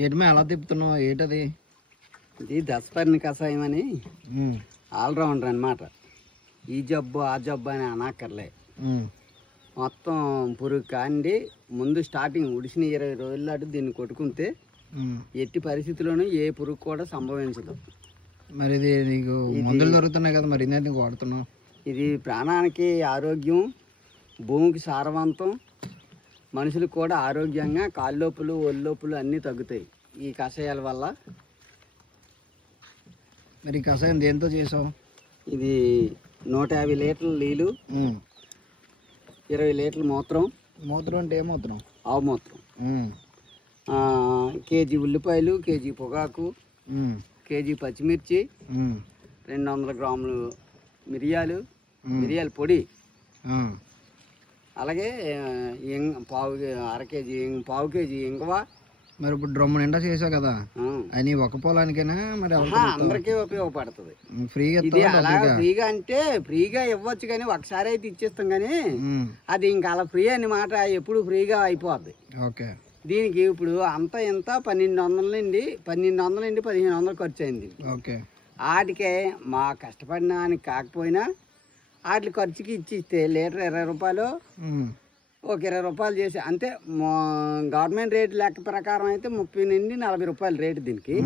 ఏటమే ఎలా తిప్పుతున్నావు? ఏటది? ఇది దశపర్ణి కషాయం అని ఆల్రౌండర్ అనమాట. ఈ జబ్బు ఆ జబ్బు అని అనక్కర్లే. మొత్తం పురుగు కాండి ముందు స్టార్టింగ్ ఉడిసిన 20 రోజుల నాటి దీన్ని కొట్టుకుంటే ఎట్టి పరిస్థితుల్లోనూ ఏ పురుగు కూడా సంభవించదు. మరి ఇది నీకు మందులు దొరుకుతున్నాయి కదా, మరి ఇందుకు వాడుతున్నావు? ఇది ప్రాణానికి ఆరోగ్యం, భూమికి సారవంతం, మనుషులకు కూడా ఆరోగ్యంగా కాళ్ళొప్పులు ఒళ్ళొప్పులు అన్నీ తగ్గుతాయి ఈ కషాయాల వల్ల. మరి ఈ కషాయం దేంతో చేసావు? ఇది 150 లీటర్ల నీళ్ళు, 20 లీటర్ల మూత్రం. మూత్రం అంటే ఏ మూత్రం? ఆవు మూత్రం. కేజీ ఉల్లిపాయలు, కేజీ పొగాకు, కేజీ పచ్చిమిర్చి, 200 గ్రాములు మిరియాల పొడి, అలాగే పావు కేజీ ఇంగువ. మరి ఇప్పుడు డ్రమ్ము నిండా చేసావు కదా, అని ఒక పొలానికైనా మరి అందరికీ ఉపయోగపడుతుంది. ఫ్రీగా ఫ్రీగా అంటే ఫ్రీగా ఇవ్వచ్చు, కానీ ఒకసారి అయితే ఇచ్చేస్తాం, కానీ అది ఇంకా అలా ఫ్రీ అని మాట ఎప్పుడు ఫ్రీగా అయిపోద్ది. ఓకే. దీనికి ఇప్పుడు అంత ఇంత 1200 నుండి 1500 ఖర్చు అయింది. ఓకే. వాటికే మా కష్టపడినానికి కాకపోయినా వాటి ఖర్చుకి ఇచ్చిస్తే లీటర్ 20 రూపాయలు, ఒక 20 రూపాయలు చేసి అంతే. గవర్నమెంట్ రేటు లెక్క ప్రకారం అయితే 30 నుండి 40 రూపాయలు రేటు దీనికి.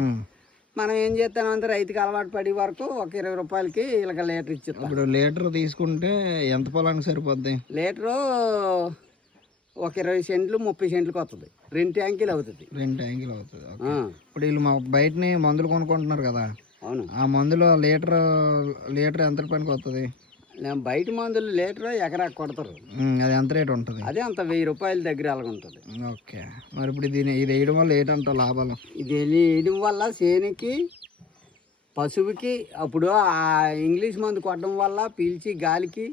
మనం ఏం చేస్తామంటే రైతుకి అలవాటు పడే వరకు ఒక 20 రూపాయలకి ఇలాగ లీటర్ ఇచ్చేస్తాం. ఇప్పుడు లీటర్ తీసుకుంటే ఎంత పొలానికి సరిపోద్ది? లీటరు ఒక 20 సెంట్లు 30 సెంట్లకు వస్తుంది. 2 ట్యాంకీలు అవుతుంది. 2 ట్యాంకీలు అవుతుంది. ఇప్పుడు వీళ్ళు మా బయటని మందులు కొనుక్కుంటున్నారు కదా, అవును. ఆ మందులో లీటర్ ఎంత రూపాయలకి వస్తుంది? బయట మందులు లీటర్ ఎకరాకు కొడతారు. అది ఎంత రేట్ ఉంటుంది? అదే అంత 1000 రూపాయల దగ్గర అలాగ ఉంటుంది. ఓకే. మరి ఇప్పుడు ఇది వేయడం వల్ల ఏంటంత లాభాలు? ఇది వేయడం వల్ల చేనికి పశువుకి అప్పుడు ఆ ఇంగ్లీష్ మందు కొట్టడం వల్ల పీల్చి గాలికి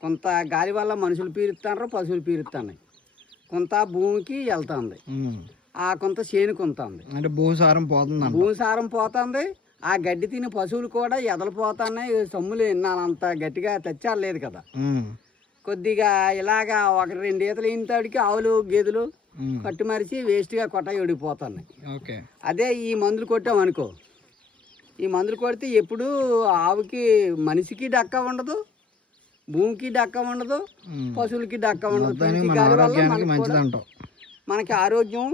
కొంత గాలి వల్ల మనుషులు పీరుతున్నారు, పశువులు పీరుతున్నాయి. కొంత భూమికి వెళ్తుంది, కొంత చేనుకు ఉంటుంది. అంటే భూసారం పోతుంది. భూసారం పోతుంది. ఆ గడ్డి తిని పశువులు కూడా ఎదలిపోతున్నాయి. సొమ్ములు అంత గట్టిగా తెచ్చాలేదు కదా, కొద్దిగా ఇలాగా 1-2 ఈతలు ఇంతటికి ఆవులు గేదెలు కట్టుమరిచి వేస్ట్గా కొట్ట ఒడిపోతున్నాయి. ఓకే. అదే ఈ మందులు కొట్టామనుకో, ఈ మందులు కొడితే ఎప్పుడు ఆవుకి మనిషికి డక్క ఉండదు, భూమికి డక్క ఉండదు, పశువులకి డక్క ఉండదు. మనకి ఆరోగ్యం.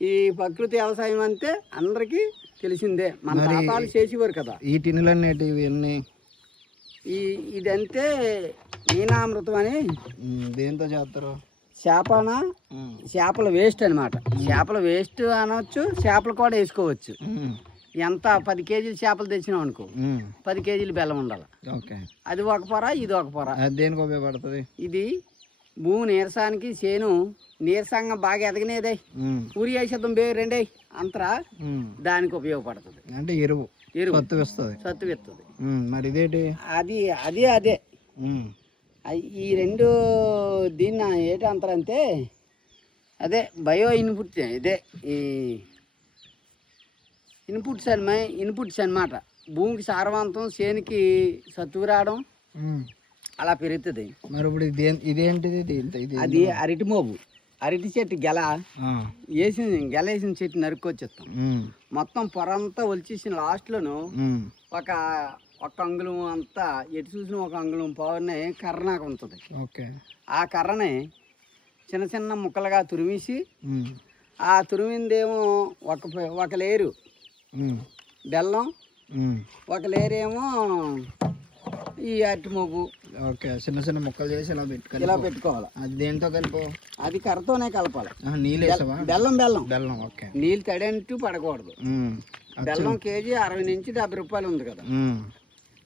ఈ ప్రకృతి వ్యవసాయం అంటే అందరికీ తెలిసిందే, మన తాతాలు చేసేవారు కదా. ఈ టిన్నులన్నీ ఇదంటే మీనామృతం అని. దేంతో చేస్తారు? చేపల వేస్ట్ అనమాట. చేపల వేస్ట్ అనవచ్చు, చేపలు కూడా వేసుకోవచ్చు. ఎంత 10 కేజీలు చేపలు తెచ్చినాం అనుకో, 10 కేజీలు బెల్లం ఉండాలి. అది ఒక పొర, ఇది ఒక పొర. దేనికి ఉపయోగపడుతుంది? ఇది భూమి నీరసానికి, చేను నీరసంగా బాగా ఎదగనేదే, ఊరి ఔషధం రెండే అంతరా దానికి ఉపయోగపడుతుంది. అంటే ఎరువు సత్తు ఇస్తుంది. మరి ఇదేంటి? అదే ఈ రెండు దీన్ని ఏంటి అంటారంటే అదే బయో ఇన్పుట్. ఇదే ఈ ఇన్పుట్స్ అన్నమాట. భూమికి సారవంతం, చేనికి సత్తువు రావడం అలా పెరుగుతుంది. మరి ఇప్పుడు ఇదేంటిది? అది అరటి మోబు, అరటి చెట్టు గెల వేసిన చెట్టు నరుక్కొచ్చేస్తాం. మొత్తం పొరంతా ఒలిచేసిన లాస్ట్లోను ఒక అంగుళం అంతా ఎటు చూసిన ఒక అంగుళం పవర్ని కర్ర నాకు ఉంటుంది. ఆ కర్రని చిన్న చిన్న ముక్కలుగా తురిమేసి, ఆ తురిమిందేమో ఒక లేరు బెల్లం, ఒక లేరేమో ఈ అరటి మొగ్గు. ఓకే. చిన్న చిన్న ముక్కలు చేసి ఇలా పెట్టుకోవాలి. అది దేంతో కలిపో? అది కర్రతోనే కలపాలి. బెల్లం. ఓకే. నీళ్ళు తడంటూ పడకూడదు. బెల్లం కేజీ 60 నుంచి 70 రూపాయలు ఉంది కదా.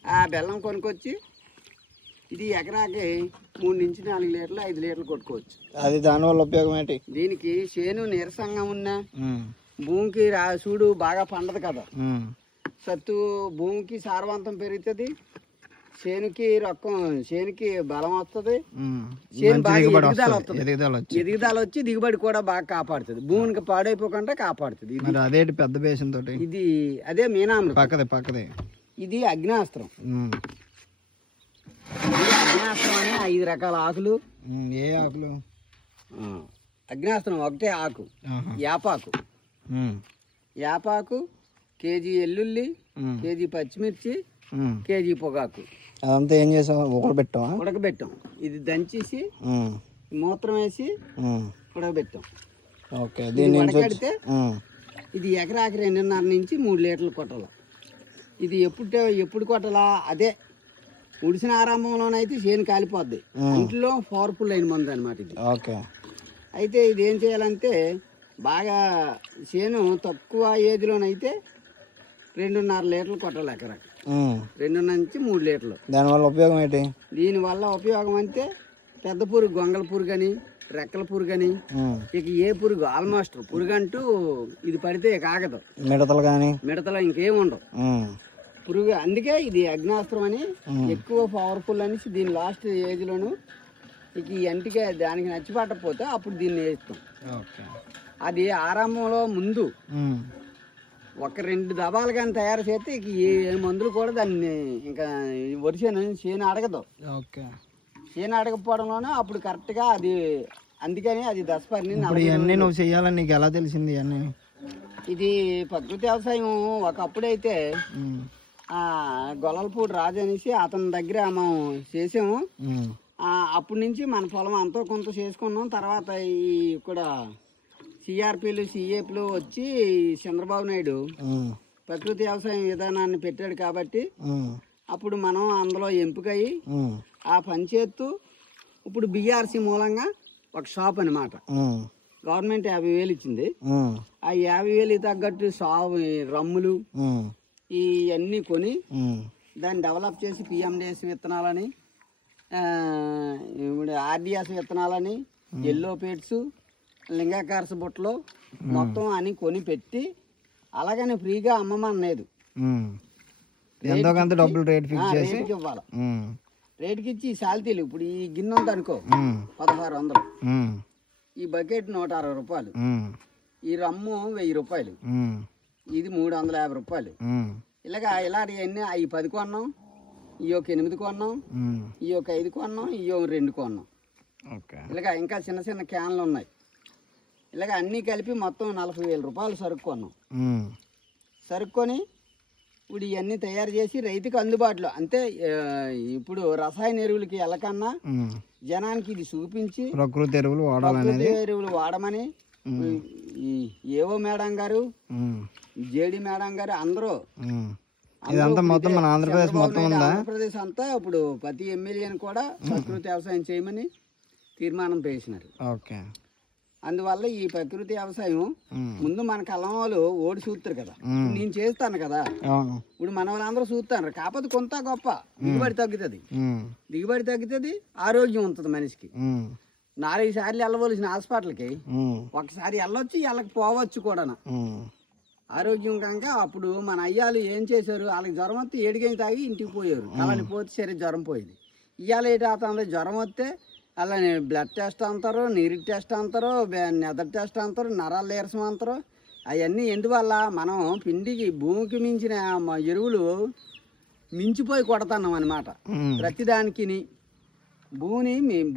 ఆ బెల్లం కొనుక్కొచ్చి ఇది ఎకరాకి 3 నుంచి 4 లీటర్లు 5 లీటర్లు కొట్టుకోవచ్చు. అది దానివల్ల ఉపయోగం ఏంటి? దీనికి చేను నీరసంగా ఉన్నా, భూమికి చూడు బాగా పండదు కదా, సత్తు భూమికి సారవంతం పెరుగుతుంది, చేనుకి బలం వస్తుంది, చేను బాగా ఎదుగుదల వచ్చి దిగుబడి కూడా బాగా కాపాడుతుంది, భూమికి పాడైపోకుండా కాపాడుతుంది. అదేంటి పెద్ద బేషన్ తోటి? ఇది అదే మీనామృతం. పక్కదే ఇది అగ్నాస్త్రం. అగ్నాస్త్రం అని 5 రకాల ఆకులు. ఏ ఆకులు? అగ్నాస్త్రం ఒకటే ఆకు, యాపాకు. యాపాకు, కేజీ ఎల్లుల్లి, కేజీ పచ్చిమిర్చి, కేజీ పొగాకు. అదంతా ఏం చేసావు? ఉడకబెట్టాం. ఇది దంచేసి మూత్రం వేసి ఉడకబెట్టాం. ఓకే. దీన్ని ఉడకడితే ఇది ఎకరాకి 2.5 నుంచి 3 లీటర్లు కొట్టాలి. ఇది ఎప్పుడు కొట్టాలా? అదే ఉడిసిన ఆరంభంలోనైతే చేను కాలిపోద్ది. ఇంట్లో పవర్ఫుల్ అయిన మందు అనమాట ఇది. ఓకే. అయితే ఇది ఏం చేయాలంటే బాగా చేను తక్కువ ఏజ్లోనైతే 2.5 లీటర్లు కొట్టాలి ఎకరాకి. 2.5 నుంచి 3 లీటర్లు. దానివల్ల ఉపయోగం ఏంటి? దీనివల్ల ఉపయోగం అంటే పెద్ద పురుగు, గొంగళ పురుగు అని, రెక్కల పురుగు అని, ఇక ఏ పురుగు ఆల్మోస్ట్ పురుగు అంటూ ఇది పడితే కాగదు. మిడతలు ఇంకేం ఉండవు పురుగు. అందుకే ఇది అగ్నాస్త్రం అని, ఎక్కువ పవర్ఫుల్ అనేసి దీని లాస్ట్ ఏజ్లోను ఇక ఈ అంటికే దానికి నచ్చిపట్టకపోతే అప్పుడు దీన్ని వేస్తాం. అది ఆరంభంలో ముందు ఒక 2 దబాలు కానీ తయారు చేస్తే ఇక ఏ మందులు కూడా దాన్ని ఇంకా వరిసేను చేను అడగదు. చేను అడగకపోవడంలోనే అప్పుడు కరెక్ట్గా అది, అందుకని అది దశపరిని. ఇవన్నీ నువ్వు చెయ్యాలని నీకు ఎలా తెలిసింది? ఇవన్నీ ఇది ప్రకృతి వ్యవసాయం. ఒకప్పుడైతే గొల్లలపూడి రాజు అనేసి అతని దగ్గర మనం చేసాము. అప్పటి నుంచి మన పొలం అంతో కొంత చేసుకున్నాం. తర్వాత ఈ కూడా సిఆర్పీలు, సిఏపీలు వచ్చి చంద్రబాబు నాయుడు ప్రకృతి వ్యవసాయం విధానాన్ని పెట్టాడు కాబట్టి అప్పుడు మనం అందులో ఎంపికయ్యి ఆ పంచాయత్తు ఇప్పుడు బీఆర్సీ మూలంగా ఒక షాప్ అనమాట. గవర్నమెంట్ 50,000 ఇచ్చింది. ఆ 50,000 తగ్గట్టు రమ్ములు ఇవన్నీ కొని దాన్ని డెవలప్ చేసి పిఎండిఎస్ విత్తనాలని, ఇప్పుడు ఆర్డిఎస్ విత్తనాలని, ఎల్లో పేట్స్, లింగాకార్స్ బుట్టలు మొత్తం అని కొని పెట్టి అలాగని ఫ్రీగా అమ్మమనేది. డబ్బులు రేట్కి ఇవ్వాలి. రేటుకి ఇచ్చి సాల్తీలు ఇప్పుడు ఈ గిన్నె ఉంది అనుకో 1600, ఈ బకెట్ 160 రూపాయలు, ఈ రమ్ము 1000 రూపాయలు, ఇది 350 రూపాయలు. ఇలాంటివన్నీ అవి 10 కొన్నాం, ఈ ఒక 8 కొన్నాం, ఈ ఒక 5 కొన్నాం, ఈ ఒక 2 కొన్నాం. ఇంకా చిన్న చిన్న క్యాన్లు ఉన్నాయి. అన్నీ కలిపి మొత్తం 40,000 రూపాయలు సరుకు కొన్నాం. సరుక్కొని ఇప్పుడు ఇవన్నీ తయారు చేసి రైతుకు అందుబాటులో, అంతే ఇప్పుడు రసాయన ఎరువులకి వెళ్ళకన్నా జనానికి ఇది చూపించి ప్రకృతి ఎరువులు వాడమని ఏవో మేడం గారు, జేడి మేడం గారు అందరూ ఆంధ్రప్రదేశ్ అంతా ఇప్పుడు ప్రతి ఎమ్మెల్యేని కూడా ప్రకృతి వ్యవసాయం చేయమని తీర్మానం చేసినారు. అందువల్ల ఈ ప్రకృతి వ్యవసాయం ముందు మన కళ్ళం వాళ్ళు ఓడి చూస్తారు కదా, నేను చేస్తాను కదా, ఇప్పుడు మన వాళ్ళందరూ చూస్తారు. కాకపోతే కొంత గొప్ప దిగుబడి తగ్గుతుంది, ఆరోగ్యం ఉంటుంది మనిషికి. 4 సార్లు వెళ్ళవలసిన హాస్పిటల్కి ఒకసారి వెళ్ళొచ్చు, వెళ్ళకపోవచ్చు కూడా ఆరోగ్యం కనుక. అప్పుడు మన అయ్యాలు ఏం చేశారు, వాళ్ళకి జ్వరం వస్తే ఏడిగని తాగి ఇంటికి పోయారు. అలాని పోతే సరే జ్వరం పోయింది. ఇవాళ ఏంటి అతను జ్వరం వస్తే అలా బ్లడ్ టెస్ట్ అంటారు, నీరు టెస్ట్ అంటారు, నెదర్ టెస్ట్ అంటారు, నరాల నీరసం అంటారు. అవన్నీ ఎందువల్ల మనం పిండికి భూమికి మించిన ఎరువులు మించిపోయి కొడతాన్నాం అనమాట. ప్రతిదానికి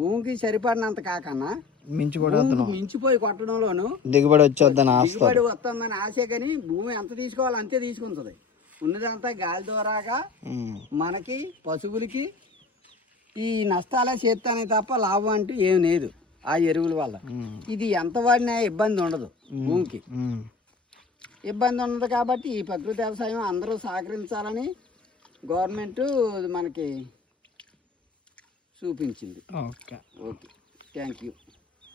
భూమికి సరిపడినంత కాకన్నా మించిపోయి కొట్టడంలోను దిగుబడి వస్తుందని ఆశ. కానీ భూమి ఎంత తీసుకోవాలో అంతే తీసుకుంటుంది. ఉన్నదంతా గాలి ద్వారాగా మనకి పశువులకి ఈ నష్టాలే చేస్తానే తప్ప లాభం అంటూ ఏం లేదు ఆ ఎరువుల వల్ల. ఇది ఎంత వాడినా ఇబ్బంది ఉండదు, భూమికి ఇబ్బంది ఉండదు. కాబట్టి ఈ ప్రకృతి వ్యవసాయం అందరూ సహకరించాలని గవర్నమెంట్ మనకి చూపించింది. Okay, thank you.